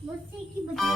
मुझसे की बता।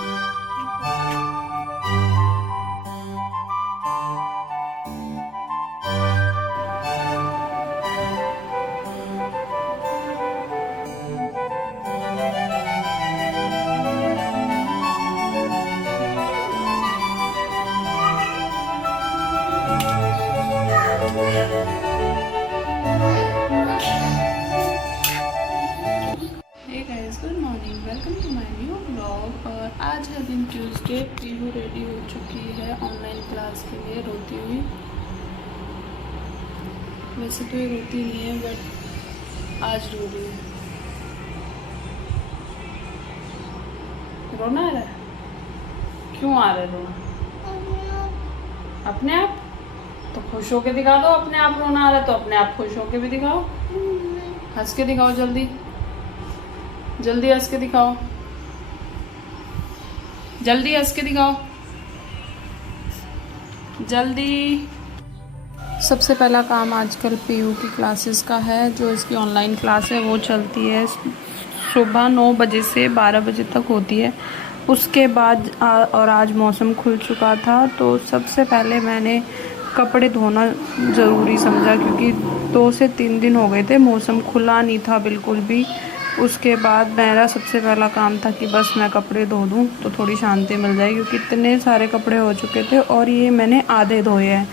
Hey guys, good morning, welcome to my new blog. और आज है दिन ट्यूसडे। पीहू रेडी हो चुकी है ऑनलाइन क्लास के लिए रोती हुई। वैसे तो ये रोती नहीं है बट आज रो रही है। रोना आ रहा है? क्यों आ रहा है रोना? अपने आप? तो खुश होके दिखा दो। अपने आप रोना आ रहा है तो अपने आप खुश होके भी दिखाओ। हंस के दिखाओ, जल्दी जल्दी हंस के दिखाओ, जल्दी हंस के दिखाओ, जल्दी। सबसे पहला काम आजकल पीयू की क्लासेस का है। जो इसकी ऑनलाइन क्लास है वो चलती है सुबह 9 बजे से 12 बजे तक होती है। उसके बाद और आज मौसम खुल चुका था तो सबसे पहले मैंने कपड़े धोना ज़रूरी समझा, क्योंकि 2 से 3 दिन हो गए थे मौसम खुला नहीं था बिल्कुल भी। उसके बाद मेरा सबसे पहला काम था कि बस मैं कपड़े धो दूँ तो थोड़ी शांति मिल जाए, क्योंकि इतने सारे कपड़े हो चुके थे और ये मैंने आधे धोए हैं,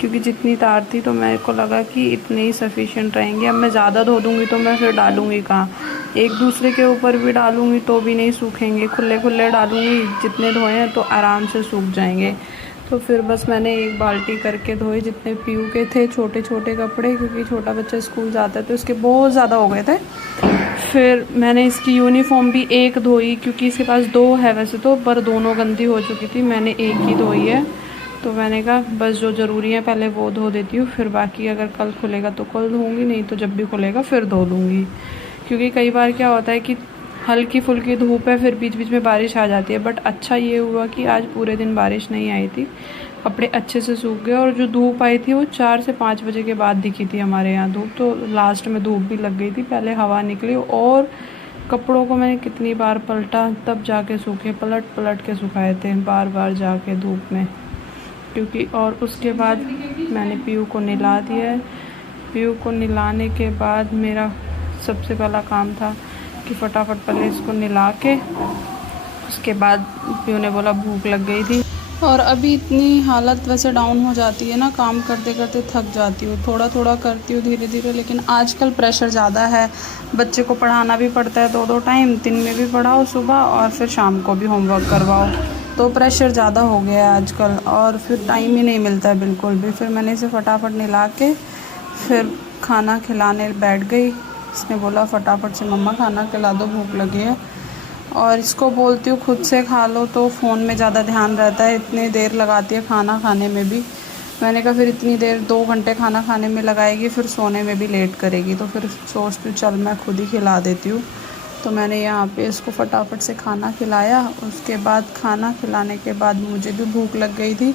क्योंकि जितनी तार थी तो मेरे को लगा कि इतने ही सफिशिएंट रहेंगे। अब मैं ज़्यादा धो दूँगी तो मैं फिर डालूँगी कहाँ, एक दूसरे के ऊपर भी डालूँगी तो भी नहीं सूखेंगे। खुले खुले डालूँगी, जितने धोए हैं तो आराम से सूख जाएंगे। तो फिर बस मैंने एक बाल्टी करके धोए जितने पीयू के थे छोटे छोटे कपड़े, क्योंकि छोटा बच्चा स्कूल जाता है तो इसके बहुत ज़्यादा हो गए थे। फिर मैंने इसकी यूनिफॉर्म भी एक धोई, क्योंकि इसके पास 2 है वैसे तो, पर दोनों गंदी हो चुकी थी, मैंने एक ही धोई है। तो मैंने कहा बस जो ज़रूरी है पहले वो धो देती हूँ, फिर बाकी अगर कल खुलेगा तो कल धोऊँगी, नहीं तो जब भी खुलेगा फिर धो दूँगी। क्योंकि कई बार क्या होता है कि हल्की फुल्की धूप है, फिर बीच बीच में बारिश आ जाती है। बट अच्छा ये हुआ कि आज पूरे दिन बारिश नहीं आई थी, कपड़े अच्छे से सूख गए। और जो धूप आई थी वो 4 से 5 बजे के बाद दिखी थी हमारे यहाँ धूप, तो लास्ट में धूप भी लग गई थी, पहले हवा निकली। और कपड़ों को मैंने कितनी बार पलटा तब जाके सूखे, पलट पलट के सुखाए थे बार बार जाके धूप में, क्योंकि। और उसके बाद मैंने पीयू को नहला दिया है। पीयू को नहलाने के बाद मेरा सबसे पहला काम था कि फटाफट पहले इसको नहला के, उसके बाद पीयू ने बोला भूख लग गई थी। और अभी इतनी हालत वैसे डाउन हो जाती है ना, काम करते करते थक जाती हूँ, थोड़ा थोड़ा करती हूँ धीरे धीरे। लेकिन आजकल प्रेशर ज़्यादा है, बच्चे को पढ़ाना भी पड़ता है 2-2 टाइम, दिन में भी पढ़ाओ सुबह और फिर शाम को भी होमवर्क करवाओ, तो प्रेशर ज़्यादा हो गया है आजकल और फिर टाइम ही नहीं मिलता है बिल्कुल भी। फिर मैंने इसे फटाफट नहला के फिर खाना खिलाने बैठ गई। इसने बोला फटाफट से मम्मा खाना खिला दो, भूख लगी है। और इसको बोलती हूँ खुद से खा लो तो फ़ोन में ज़्यादा ध्यान रहता है, इतनी देर लगाती है खाना खाने में भी। मैंने कहा फिर इतनी देर 2 घंटे खाना खाने में लगाएगी, फिर सोने में भी लेट करेगी, तो फिर सोचती हूँ चल मैं खुद ही खिला देती हूँ। तो मैंने यहाँ पे इसको फटाफट से खाना खिलाया। उसके बाद खाना खिलाने के बाद मुझे भी भूख लग गई थी।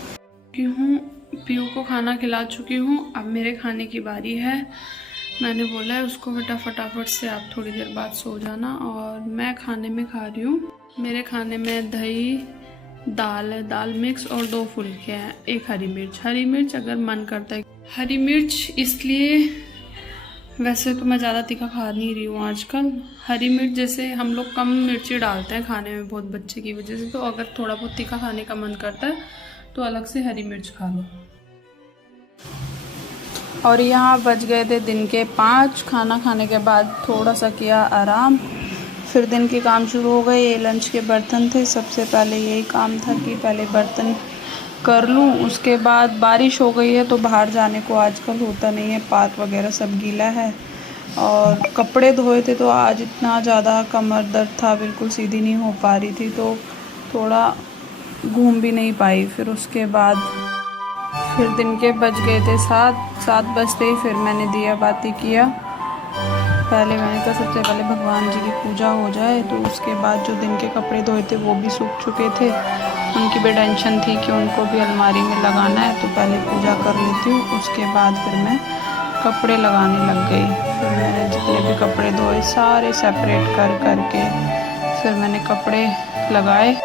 पीयू को खाना खिला चुकी हूँ, अब मेरे खाने की बारी है। मैंने बोला है उसको बेटा फटाफट से आप थोड़ी देर बाद सो जाना। और मैं खाने में खा रही हूँ, मेरे खाने में दही, दाल है, दाल मिक्स और 2 फुलके हैं, 1 हरी मिर्च। हरी मिर्च अगर मन करता है, हरी मिर्च इसलिए, वैसे तो मैं ज़्यादा तीखा खा नहीं रही हूँ आजकल। हरी मिर्च जैसे हम लोग कम मिर्ची डालते हैं खाने में बहुत बच्चे की वजह से, तो अगर थोड़ा बहुत तीखा खाने का मन करता है तो अलग से हरी मिर्च खा लो। और यहाँ बज गए थे दिन के 5। खाना खाने के बाद थोड़ा सा किया आराम, फिर दिन के काम शुरू हो गए। ये लंच के बर्तन थे, सबसे पहले यही काम था कि पहले बर्तन कर लूँ। उसके बाद बारिश हो गई है तो बाहर जाने को आजकल होता नहीं है, पार्क वगैरह सब गीला है। और कपड़े धोए थे तो आज इतना ज़्यादा कमर दर्द था, बिल्कुल सीधी नहीं हो पा रही थी, तो थोड़ा घूम भी नहीं पाई। फिर उसके बाद फिर दिन के बज गए थे 7 बजते ही फिर मैंने दिया बाती किया। पहले मैंने कहा सबसे पहले भगवान जी की पूजा हो जाए, तो उसके बाद जो दिन के कपड़े धोए थे वो भी सूख चुके थे, उनकी भी टेंशन थी कि उनको भी अलमारी में लगाना है, तो पहले पूजा कर लेती हूँ। उसके बाद फिर मैं कपड़े लगाने लग गई। फिर मैंने जितने भी कपड़े धोए सारे सेपरेट कर करके फिर मैंने कपड़े लगाए।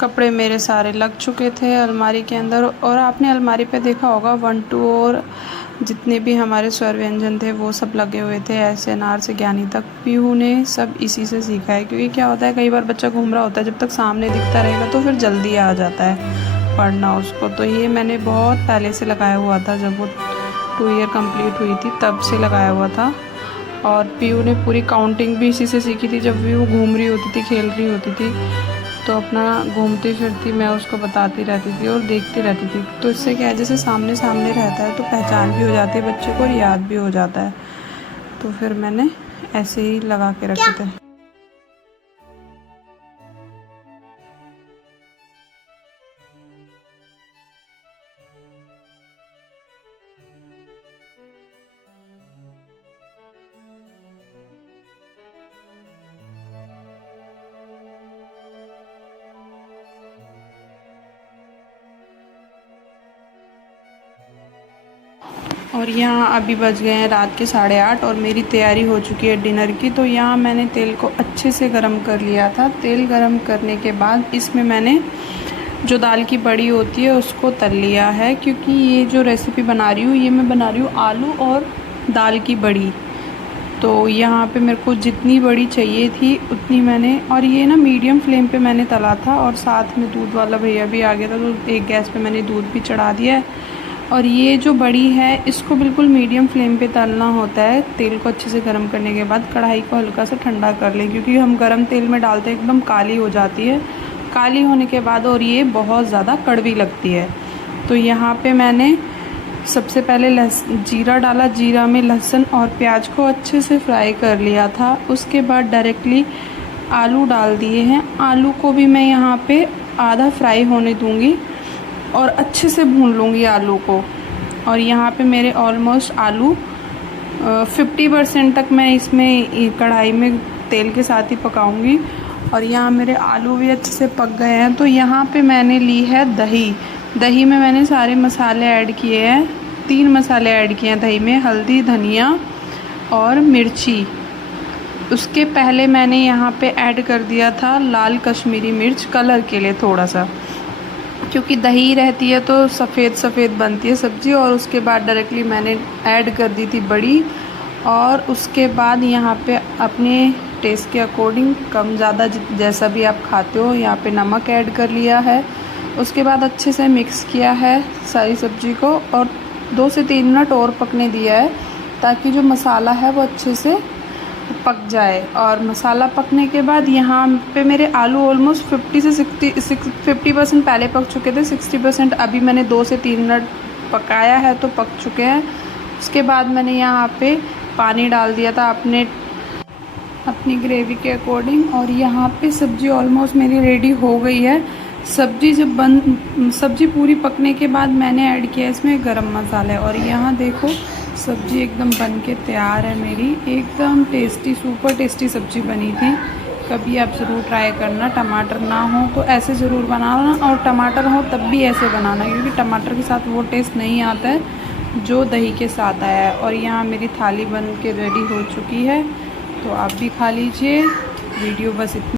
कपड़े मेरे सारे लग चुके थे अलमारी के अंदर। और आपने अलमारी पे देखा होगा 1 2 और जितने भी हमारे स्वर व्यंजन थे वो सब लगे हुए थे, ऐसे अनार से ज्ञानी तक। पीहू ने सब इसी से सीखा है, क्योंकि क्या होता है कई बार बच्चा घूम रहा होता है, जब तक सामने दिखता रहेगा तो फिर जल्दी आ जाता है पढ़ना उसको। तो ये मैंने बहुत पहले से लगाया हुआ था, जब वो 2 ईयर कंप्लीट हुई थी तब से लगाया हुआ था। और पीहू ने पूरी काउंटिंग भी इसी से सीखी थी। जब भी वो घूम रही होती थी, खेल रही होती थी, तो अपना घूमती फिरती मैं उसको बताती रहती थी और देखती रहती थी। तो इससे क्या है, जैसे सामने सामने रहता है तो पहचान भी हो जाती है बच्चे को और याद भी हो जाता है। तो फिर मैंने ऐसे ही लगा के रखे थे। और यहाँ अभी बज गए हैं रात के 8:30 और मेरी तैयारी हो चुकी है डिनर की। तो यहाँ मैंने तेल को अच्छे से गरम कर लिया था। तेल गरम करने के बाद इसमें मैंने जो दाल की बड़ी होती है उसको तल लिया है, क्योंकि ये जो रेसिपी बना रही हूँ ये मैं बना रही हूँ आलू और दाल की बड़ी। तो यहाँ पे मेरे को जितनी बड़ी चाहिए थी उतनी मैंने, और ये ना मीडियम फ्लेम पे मैंने तला था। और साथ में दूध वाला भैया भी आ गया था, तो एक गैस पे मैंने दूध भी चढ़ा दिया है। और ये जो बड़ी है इसको बिल्कुल मीडियम फ्लेम पे तलना होता है। तेल को अच्छे से गर्म करने के बाद कढ़ाई को हल्का सा ठंडा कर लें, क्योंकि हम गर्म तेल में डालते हैं एकदम काली हो जाती है। काली होने के बाद और ये बहुत ज़्यादा कड़वी लगती है। तो यहाँ पे मैंने सबसे पहले जीरा डाला। जीरा में लहसुन और प्याज को अच्छे से फ्राई कर लिया था। उसके बाद डायरेक्टली आलू डाल दिए हैं। आलू को भी मैं यहाँ पे आधा फ्राई होने दूँगी और अच्छे से भून लूँगी आलू को। और यहाँ पे मेरे ऑलमोस्ट आलू 50% तक मैं इसमें कढ़ाई में तेल के साथ ही पकाऊंगी। और यहाँ मेरे आलू भी अच्छे से पक गए हैं। तो यहाँ पे मैंने ली है दही। दही में मैंने सारे मसाले ऐड किए हैं। 3 मसाले ऐड किए हैं दही में, हल्दी, धनिया और मिर्ची। उसके पहले मैंने यहाँ पे ऐड कर दिया था लाल कश्मीरी मिर्च, कलर के लिए थोड़ा सा, क्योंकि दही रहती है तो सफ़ेद सफ़ेद बनती है सब्ज़ी। और उसके बाद डायरेक्टली मैंने ऐड कर दी थी बड़ी। और उसके बाद यहाँ पे अपने टेस्ट के अकॉर्डिंग कम ज़्यादा जैसा भी आप खाते हो यहाँ पे नमक ऐड कर लिया है। उसके बाद अच्छे से मिक्स किया है सारी सब्ज़ी को और 2 से 3 मिनट और पकने दिया है, ताकि जो मसाला है वो अच्छे से पक जाए। और मसाला पकने के बाद यहाँ पे मेरे आलू ऑलमोस्ट 50% पहले पक चुके थे, 60% अभी मैंने 2 से 3 मिनट पकाया है तो पक चुके हैं। उसके बाद मैंने यहाँ पे पानी डाल दिया था अपनी ग्रेवी के अकॉर्डिंग। और यहाँ पे सब्ज़ी ऑलमोस्ट मेरी रेडी हो गई है। सब्ज़ी पूरी पकने के बाद मैंने ऐड किया इसमें गरम मसाला। और यहाँ देखो सब्ज़ी एकदम बन के तैयार है मेरी, एकदम टेस्टी, सुपर टेस्टी सब्ज़ी बनी थी। कभी आप ज़रूर ट्राई करना। टमाटर ना हो तो ऐसे ज़रूर बनाना, और टमाटर हो तब भी ऐसे बनाना, क्योंकि टमाटर के साथ वो टेस्ट नहीं आता है जो दही के साथ आया है। और यहाँ मेरी थाली बन के रेडी हो चुकी है, तो आप भी खा लीजिए। वीडियो बस इतना।